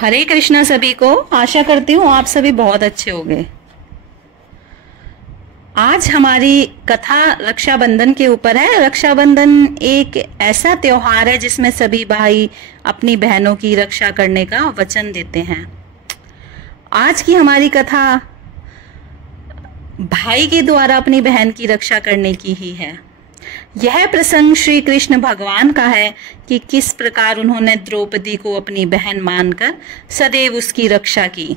हरे कृष्णा सभी को। आशा करती हूँ आप सभी बहुत अच्छे होंगे। आज हमारी कथा रक्षाबंधन के ऊपर है। रक्षाबंधन एक ऐसा त्योहार है जिसमें सभी भाई अपनी बहनों की रक्षा करने का वचन देते हैं। आज की हमारी कथा भाई के द्वारा अपनी बहन की रक्षा करने की ही है। यह प्रसंग श्री कृष्ण भगवान का है कि किस प्रकार उन्होंने द्रौपदी को अपनी बहन मानकर सदैव उसकी रक्षा की।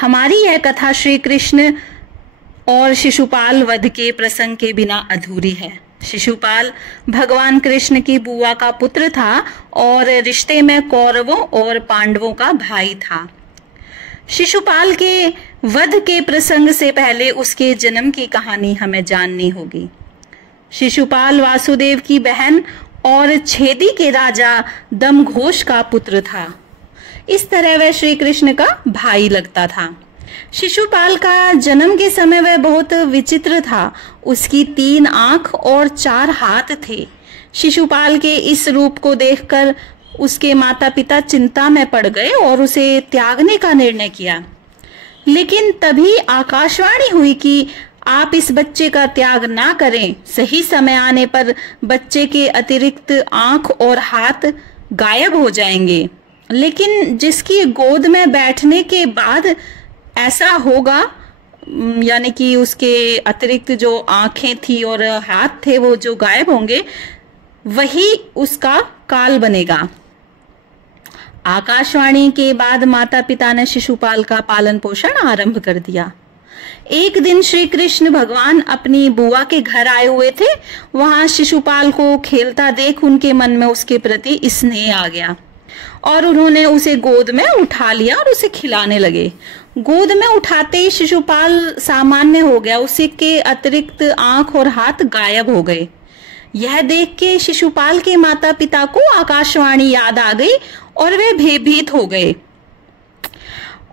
हमारी यह कथा श्री कृष्ण और शिशुपाल वध के प्रसंग के बिना अधूरी है। शिशुपाल भगवान कृष्ण की बुआ का पुत्र था और रिश्ते में कौरवों और पांडवों का भाई था। शिशुपाल के वध के प्रसंग से पहले उसके जन्म की कहानी हमें जाननी होगी। शिशुपाल वासुदेव की बहन और छेदी के राजा दमघोष का पुत्र था। इस तरह वह श्री कृष्ण का भाई लगता था। शिशुपाल का जन्म के समय वह बहुत विचित्र था। उसकी 3 आंख और 4 हाथ थे। शिशुपाल के इस रूप को देखकर उसके माता पिता चिंता में पड़ गए और उसे त्यागने का निर्णय किया। लेकिन तभी आकाशवाणी हुई कि आप इस बच्चे का त्याग ना करें। सही समय आने पर बच्चे के अतिरिक्त आंख और हाथ गायब हो जाएंगे, लेकिन जिसकी गोद में बैठने के बाद ऐसा होगा, यानी कि उसके अतिरिक्त जो आंखें थी और हाथ थे वो जो गायब होंगे, वही उसका काल बनेगा। आकाशवाणी के बाद माता पिता ने शिशुपाल का पालन पोषण आरंभ कर दिया। एक दिन श्री कृष्ण भगवान अपनी बुआ के घर आए हुए थे। वहां शिशुपाल को खेलता देख उनके मन में उसके प्रति स्नेह आ गया और उन्होंने उसे गोद में उठा लिया और उसे खिलाने लगे। गोद में उठाते ही शिशुपाल सामान्य हो गया। उसके अतिरिक्त आंख और हाथ गायब हो गए। यह देख के शिशुपाल के माता पिता को आकाशवाणी याद आ गई और वे भयभीत हो गए।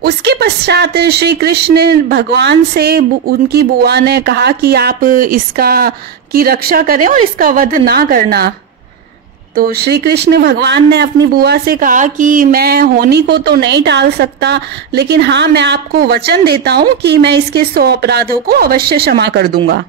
उसके पश्चात श्री कृष्ण भगवान से उनकी बुआ ने कहा कि आप इसका की रक्षा करें और इसका वध ना करना। तो श्री कृष्ण भगवान ने अपनी बुआ से कहा कि मैं होनी को तो नहीं टाल सकता, लेकिन हाँ, मैं आपको वचन देता हूं कि मैं इसके 100 अपराधों को अवश्य क्षमा कर दूंगा।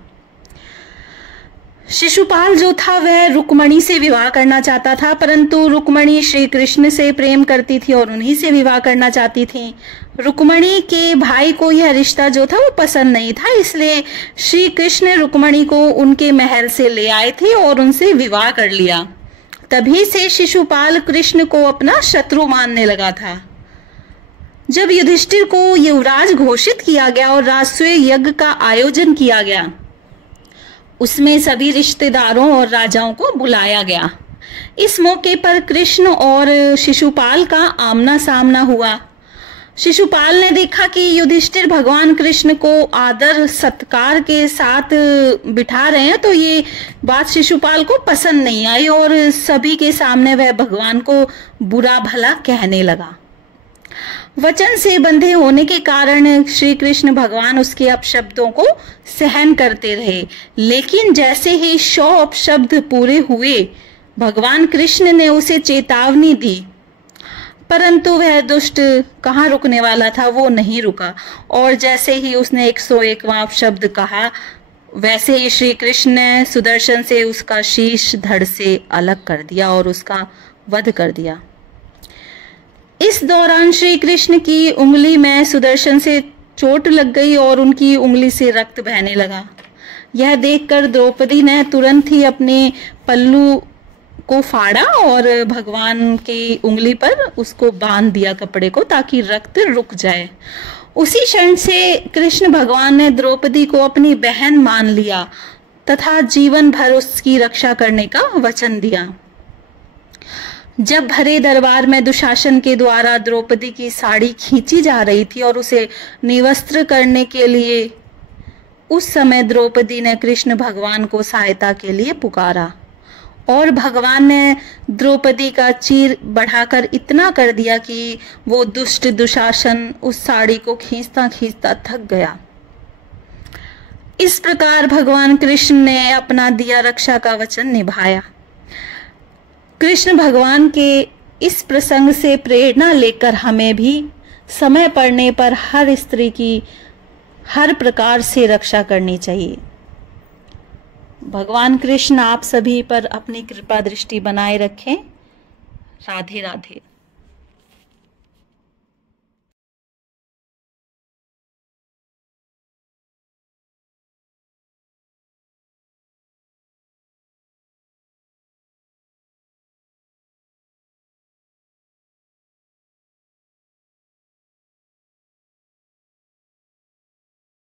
शिशुपाल जो था वह रुक्मणी से विवाह करना चाहता था, परंतु रुक्मणी श्री कृष्ण से प्रेम करती थी और उन्हीं से विवाह करना चाहती थी। रुक्मणी के भाई को यह रिश्ता जो था वो पसंद नहीं था, इसलिए श्री कृष्ण रुक्मणी को उनके महल से ले आए थे और उनसे विवाह कर लिया। तभी से शिशुपाल कृष्ण को अपना शत्रु मानने लगा था। जब युधिष्ठिर को युवराज घोषित किया गया और राजसूय यज्ञ का आयोजन किया गया, उसमें सभी रिश्तेदारों और राजाओं को बुलाया गया। इस मौके पर कृष्ण और शिशुपाल का आमना सामना हुआ। शिशुपाल ने देखा कि युधिष्ठिर भगवान कृष्ण को आदर सत्कार के साथ बिठा रहे हैं, तो ये बात शिशुपाल को पसंद नहीं आई और सभी के सामने वह भगवान को बुरा भला कहने लगा। वचन से बंधे होने के कारण श्री कृष्ण भगवान उसके अपशब्दों को सहन करते रहे, लेकिन जैसे ही 100 अपशब्द पूरे हुए भगवान कृष्ण ने उसे चेतावनी दी, परंतु वह दुष्ट कहाँ रुकने वाला था, वो नहीं रुका और जैसे ही उसने 101वां अपशब्द कहा, वैसे ही श्री कृष्ण ने सुदर्शन से उसका शीश धड़ से अलग कर दिया और उसका वध कर दिया। इस दौरान श्री कृष्ण की उंगली में सुदर्शन से चोट लग गई और उनकी उंगली से रक्त बहने लगा। यह देखकर द्रौपदी ने तुरंत ही अपने पल्लू को फाड़ा और भगवान की उंगली पर उसको बांध दिया कपड़े को, ताकि रक्त रुक जाए। उसी क्षण से कृष्ण भगवान ने द्रौपदी को अपनी बहन मान लिया तथा जीवन भर उसकी रक्षा करने का वचन दिया। जब भरे दरबार में दुशासन के द्वारा द्रौपदी की साड़ी खींची जा रही थी और उसे निवस्त्र करने के लिए, उस समय द्रौपदी ने कृष्ण भगवान को सहायता के लिए पुकारा और भगवान ने द्रौपदी का चीर बढ़ाकर इतना कर दिया कि वो दुष्ट दुशासन उस साड़ी को खींचता खींचता थक गया। इस प्रकार भगवान कृष्ण ने अपना दिया रक्षा का वचन निभाया। कृष्ण भगवान के इस प्रसंग से प्रेरणा लेकर हमें भी समय पड़ने पर हर स्त्री की हर प्रकार से रक्षा करनी चाहिए। भगवान कृष्ण आप सभी पर अपनी कृपा दृष्टि बनाए रखें। राधे राधे।